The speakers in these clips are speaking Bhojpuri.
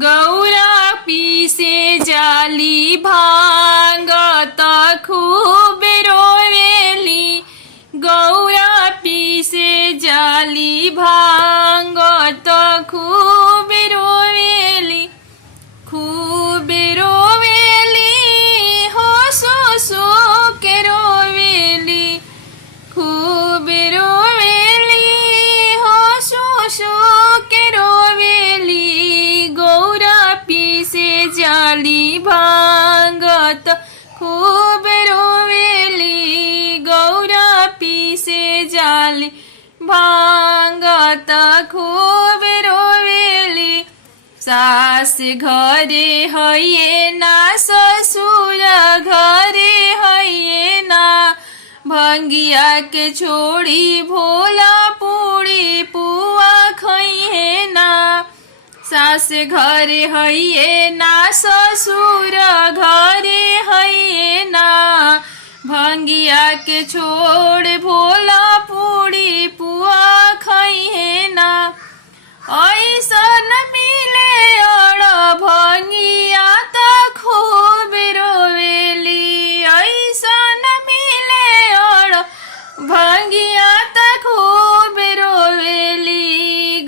गौरा पीसे जाली भांग त खूब रोवेली। गौरा पीसे जाली भांग त खूब रोवेली। खूब रोवेली हो सो के रोवेली। खूब रोवेली हो सो के रोवेली। गौरा पीसे जाली भांग त खूब रोवेली। गौरा पीसे जाली भांग त खूब रोवेली। सास घरे हैये ना ससुर घरे हैये ना। भंगिया के छोड़ी भोला पूड़ी पुआ खइहे ना। सास घरे हैये ना ससुर घरे हैये ना। भंगिया के छोड़ भोला पूड़ी पुआ खइहे ना। ऐसन मिले अड़ भंगिया त खूब रोवेली। ऐसन मिले अड़ भंगिया त खूब रोवेली।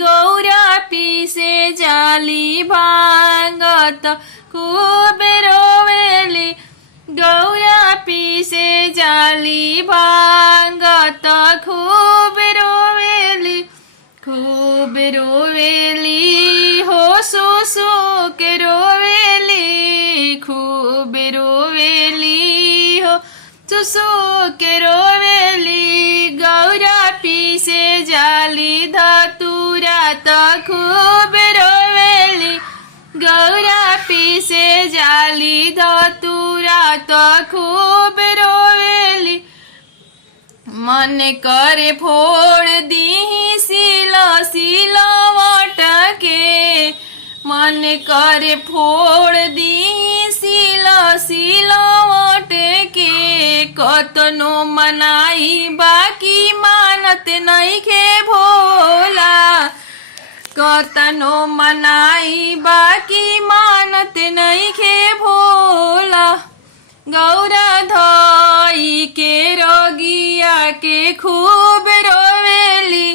गौरा पीसे जाली भांग त खूब रोवेली। गौरा पीसे जाली भांग त खूब रोवेली। खूब रोवेली हो सो के रोवेली। खूब रोवेली हो सो के रोवेली। गौरा पीसे जाली धतूरा त खूब रोवेली। गौरा पीसे जाली धतूरा त खूब रोवेली। मन करे फोड़ दीही सिलवट के। मन करे फोड़ दीही सिलवट के। कतनो मनाई बाकी मानत नइखे भोला। कतनो मनाई बाकी मानत नइखे भोला। गौरा धई के रोगिया के खूब रोवेली।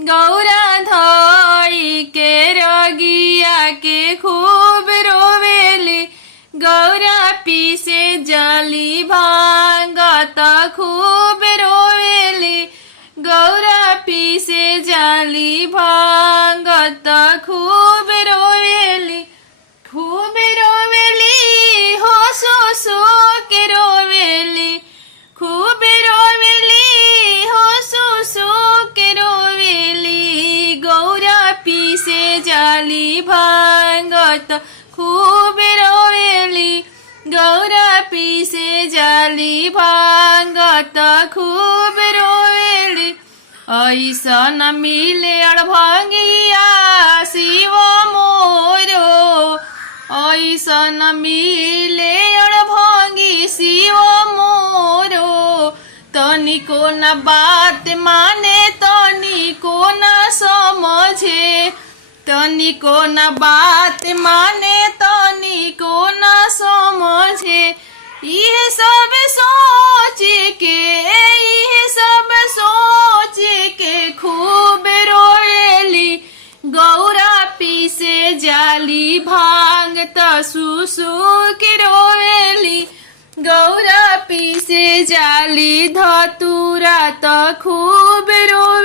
गौरा धई के रोगिया के खूब रोवेली। गौरा पीसे जाली भांग त खूब रोवेली। गौरा पीसे जाली भांग त खूब रोवेली। खूब रोवेली हो सो के रोवेली। खूब रोवेली हो सो के रोवेली। गौरा पीसे जाली भांग त खूब रोवेली। गौरा पीसे जाली भांग त खूब रोवेली। ऐसन मिले अड़भंगिया शिव मोरो। ऐसन मिले अड़भंगी शिव मोरो। तनिको न बात माने तनिको न समझे। तनिको न बात माने तनिको न समझे। ये सब सोच के ये सब सोच के खूब रोएली। गौरा पीसे जाली भांग त सुसु के रोवेली। गौरा पीसे जाली धतूरा त खूब रो